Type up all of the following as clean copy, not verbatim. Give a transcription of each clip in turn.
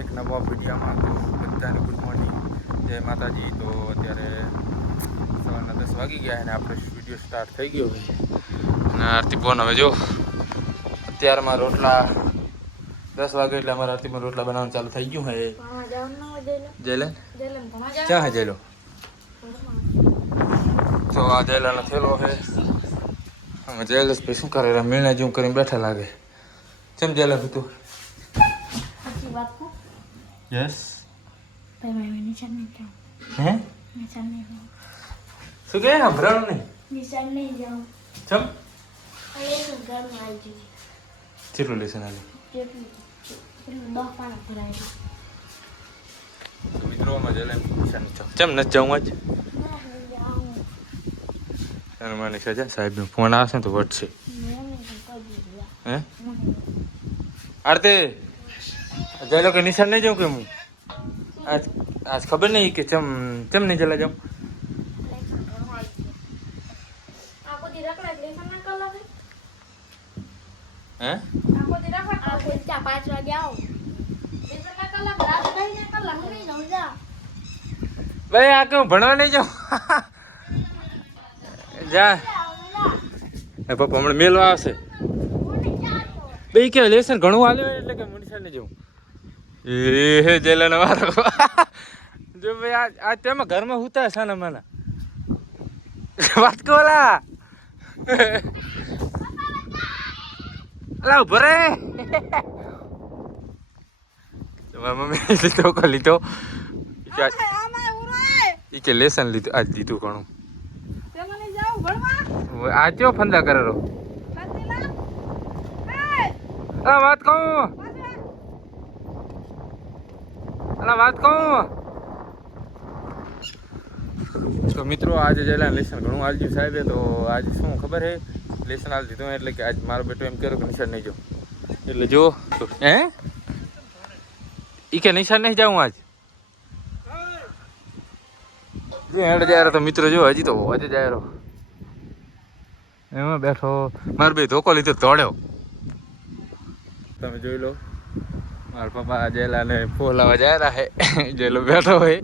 એક નવા વિડીયોમાં. તો બધાને ગુડ મોર્નિંગ, જય માતાજી. તો અત્યારે સવારના 10 વાગી ગયા અને આપણે વિડીયો સ્ટાર્ટ થઈ ગયો છે. અને આરતી ફોન હવે જો અત્યારમાં રોટલા 10 વાગે એટલે અમારા આરતીમાં રોટલા બનાવવાનું ચાલુ થઈ ગયું હે. જયલન ક્યાં હે જયલો? તો આ જયલાનો થેલો છે. અમે જયલસ ભાઈ શું કરે મીણા જેવું કરીને બેઠા લાગે. કેમ જયલસ હતું? યસ હે શું કે ભરાણું નહીં ચમ કેટલું લેસન આલે મિત્રો માં જલે નિશાન ચમ ન જાઉં આજ મને સજા સાહેબ નો ફોન આવશે તો વટશે હે આરતે જયલો કે નિશાન નહીં જાઉં કે હું આજ ખબર નહીં કે ચમ નહીં જલા જાઉં હે ભાઈ આ કેવું ભણવા નહીં જાઉં જા પપ્પા હમણાં મેલવા આવશે ભાઈ કે લેસન ઘણું હાલ્યું એટલે કે મુનિશાન ને જવું એ જેલા વારો જો ભાઈ આ તેમાં ઘરમાં હુતા છે ને મને વાત કોલા અલા ભરે તમારા મમ્મી લીધો કો લીધો ઈ કે લેસન લીધું આજ લીધું ઘણું આ ચો ફંદા કરેલો આ વાત કહું અલા વાત કહું તો મિત્રો આજે જેલા લેસન ઘણું આલજ્યું સાહેબે. તો આજે શું ખબર હે લેસન આલ દીધું એટલે કે આજ મારો બેટો એમ કર્યો કે નિશાન નહીં જાઉં એટલે જો હે ઈ કે નિશાન નહીં જાઉં આજ હેડ જાય તો મિત્રો જો હજી તો આજે જાય એમાં બેઠો મારો ભાઈ ધોકો લીધો તોડ્યો. તમે જોઈ લો મારા પપ્પા જેલા ને ફોલાવા જાય હે જેલો બેઠો હોય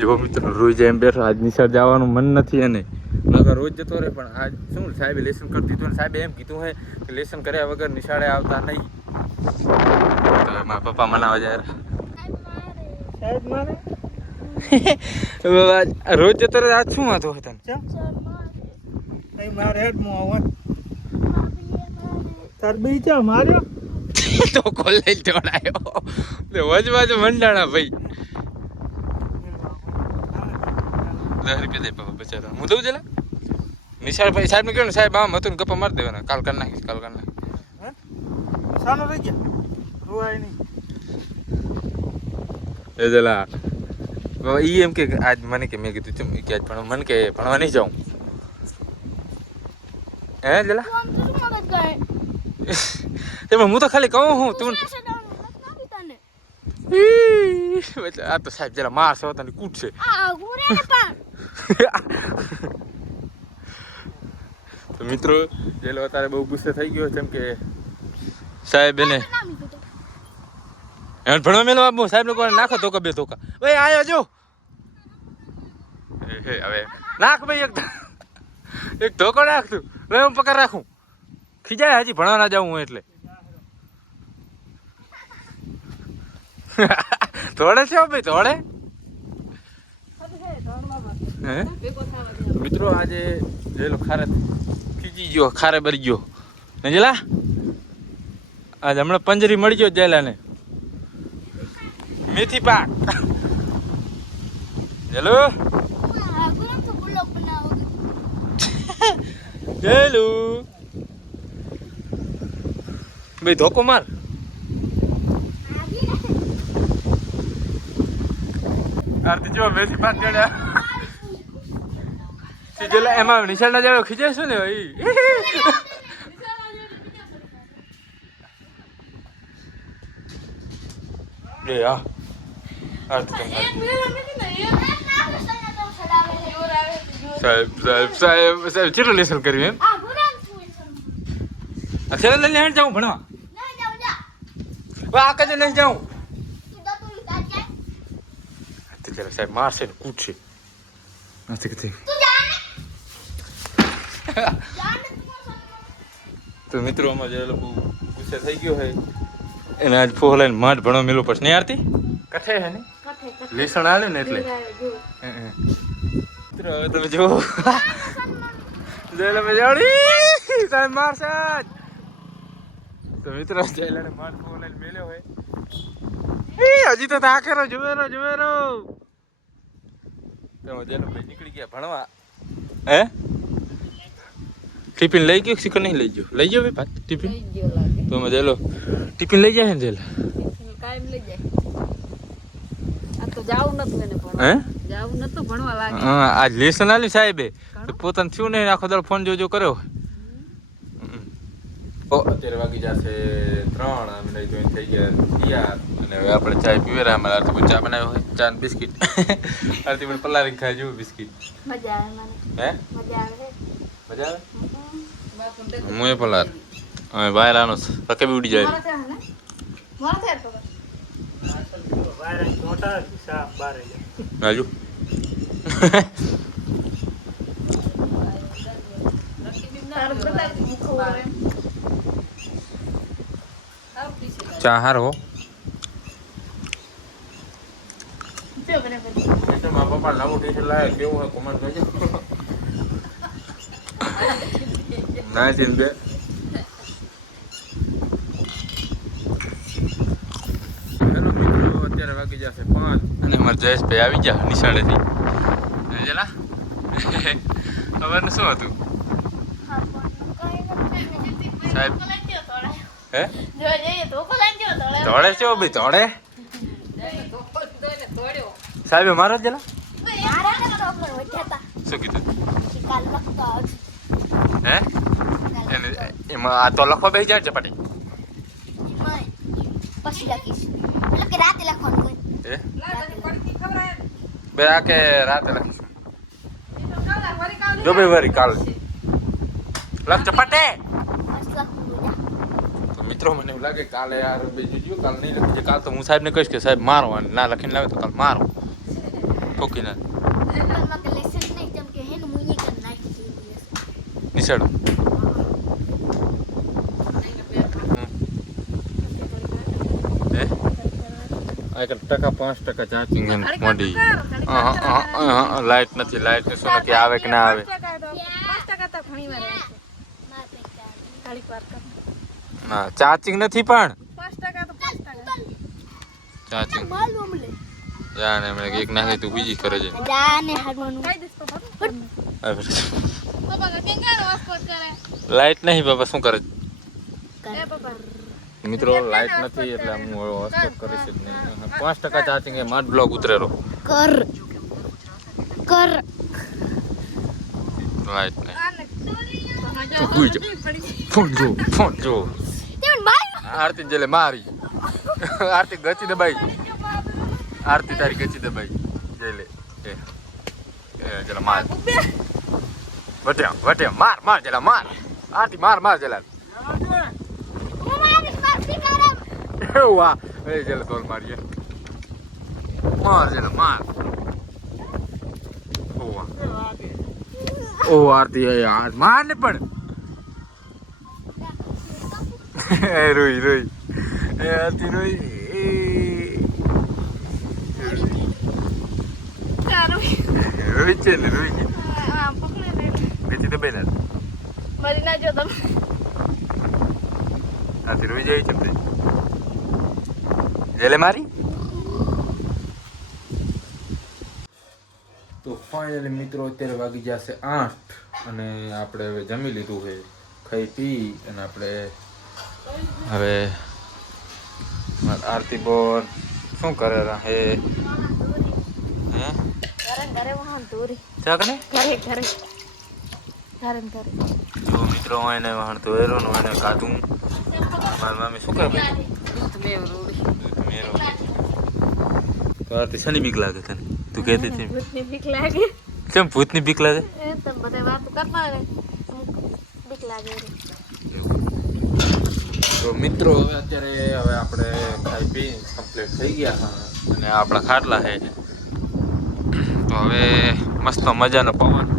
જો મિત્રો રોજ એમ બેઠો આજ નિશાળ જવાનું મન નથી એને નકર રોજ જતો રહે પણ આજ શું સાહેબે લેસન કરી દીધું ને સાહેબે એમ કીધું હે કે લેસન કર્યા વગર નિશાળે આવતા નહીં. તો મારા પપ્પા મનાવા જાય સાહેબ મારે રોજ જતો રહે આજ શું વાતો હતા મારે હેડ મો આવો તાર બી ચા માર્યો તો કોલેજ જોડાયો તે વજવાજ મંડાણા ભાઈ 10 રૂપિયા દે બાબા બચારા હું દઉં જલા નિશાળ ભાઈ સાહેબ ને કહ્યું ને સાહેબ આમ હતું ને ગપ્પા મારી દેવાના કાલ કરી નાખીશ કાલ કરી નાખીશ હે સાનો રહી ગયા રોવાય નહીં એ જલા ઈ એમ કે આજ મને કે મેં કીધું ચમ કે આજ પણ મને કે ભણવા નહીં જાઉં હે જલા તેમાં હું તો ખાલી કહું હું તું આ તો સાહેબ જરા મારશે તને કૂટશે તો મિત્રો જેલો અત્યારે બહુ ગુસ્સે થઈ ગયો જેમ કે સાહેબ એને ભણવા મેલો આપો સાહેબ લોકો નાખો ધોકા બે ધોકા ભાઈ આવ્યો જો હવે નાખ ભાઈ એક ધોકો નાખ તું હવે હું પકડ રાખું ખીજાય હજી ભણવા ના જાઉં હું એટલે થોડે છે ભાઈ થોડે હે મિત્રો આજે જેલો ખારે ખીજી ગયો ખારે બરી ગયો ને જેલા આજે હમણાં પંજરી મળી ગયો જેલા ને મેથી પાક જેલો જેલુ ભાઈ ધોકો માર આરતી જો મેથી પાક ચડ્યા જેલા એમાં નિશાળ ના જાવ ખીજે શું ને ભાઈ એ આ આરતી સાહેબ કેટલું લેસન કર્યું એમ અત્યારે લઈને હેડ જાઉં ભણવા આ કદે નહીં જાઉં તો ચાલો સાહેબ મારશે ને કૂટશે નથી કે તો મિત્રો આમાં જે લોકો ગુસ્સે થઈ ગયો હોય એને આજ ફોલાઈને માઠ ભણો મેલું પછી નહીં આરતી કઠે હે ને લેસણ આવ્યું ને એટલે મિત્રો હવે તમે જો જયલા મજાડી સાહેબ મારશે તો મિત્રો જયલાને માઠ ફોલાઈને મેલ્યો હોય હજી તો થાકેરો જુવેરો તો જયલો ભાઈ નીકળી ગયા ભણવા હે ટિફિન લઈ ગયો શીખર નહીં લઈ ગયો ભાઈ ભાત ટિફિન તો અમે જેલો ટિફિન લઈ જાય ને જેલા કાયમ લઈ જાય આ તો જાવું નતું એને ભણવા હે જાવું નતું ભણવા લાગે હા આજ લેસન આલ્યું સાહેબે પોતાને થયું નહીં આખો દાડો ફોન જોજો કર્યો અત્યારે વાગી જશે 3 અમે લઈ જોઈને થઈ ગયા તૈયાર અને હવે આપણે ચાય પીવેરા અમારે આરતી ચા બનાવ્યો હોય ચા ને બિસ્કિટ આરતી પણ પલારી ખાઈ જેવું બિસ્કિટ મજા આવે મને હે મજા આવે હું એ પલાર હવે બહાર આનો પકે બી ઉડી જાય રાજુ ચા હારો મારા પપ્પા લાવું ટી-શર્ટ લાવે કેવું હોય કોમેન્ટ કરજો ના ચિંતે હેલો મિત્રો અત્યારે વાગી જશે 5 અને અમારે જયેશભાઈ આવી ગયા નિશાળેથી જલા ખબર શું હતું સાહેબ હે તોડે છે ભાઈ તોડે સાહેબ મારા જલા શું કીધું હે એને એમાં આ તો લખવા બેસી જાય ચપાટી પછી લખીશ એટલે કે રાતે લખવાનું હોય હે બે આ કે રાતે લખીશું જો બે વરી કાલ લખ ચપાટે તો મિત્રો મને એવું લાગે કાલે યાર બીજું જો કાલ નહીં લખી કાલ તો હું સાહેબને કહીશ કે સાહેબ મારો ના લખીને લાવે તો કાલ મારો ઠોકીને નિશાળો ટકા 5% ચાર્જિંગ મોડી લાઈટ નથી લાઈટ ને શું નક્કી આવે કે ના આવે હા ચાર્જિંગ નથી પણ ચાર્જિંગ જાને મને એક નાખી તું બીજી કરે છે લાઈટ નહીં બાબા શું કરે મિત્રો લાઈટ નથી એટલે હું હોસ્ટેલ કરીશ જ નહીં 5% ચાર્જિંગ એ માટ બ્લોક ઉતરેલો કર લાઈટ નહીં ફોન જો આરતી જેલે મારી આરતી ગચી દબાઈ આરતી તારી ગચી દબાઈ જેલે જલા માર વટ્યા માર જલા માર આરતી માર જલા વાહ એ જલે તોલ મારીએ માર જલા માર ઓ આરતી યાર માર ને પણ રોઈ એ આરતી રોઈ રોઈ છે ને રોઈ ગચી તો બેન મરી ના જો તમે આરતી રોઈ જાય છે જેલે મારી તો ફાઇનલી મિત્રો અત્યારે વાગી જશે 8 અને આપણે હવે જમી લીધું છે ખાઈ પી અને આપણે હવે આરતી બોન શું કરે હે ઘરે વાહન દોરી ચાકને ઘરે જો મિત્રો એને વાહન તો એરો નો એને કાઢું મારી મમ્મી શું કરે તો આરતી શની બીક લાગે તને તું કહેતી હતી ભૂતની બીક લાગે કેમ ભૂતની બીક લાગે એ તો બધા વાત કરતા રહે બીક લાગે તો મિત્રો હવે અત્યારે હવે આપણે 20 કમ્પ્લીટ થઈ ગયા અને આપણા ખાટલા છે તો હવે મસ્ત મજાનો પવન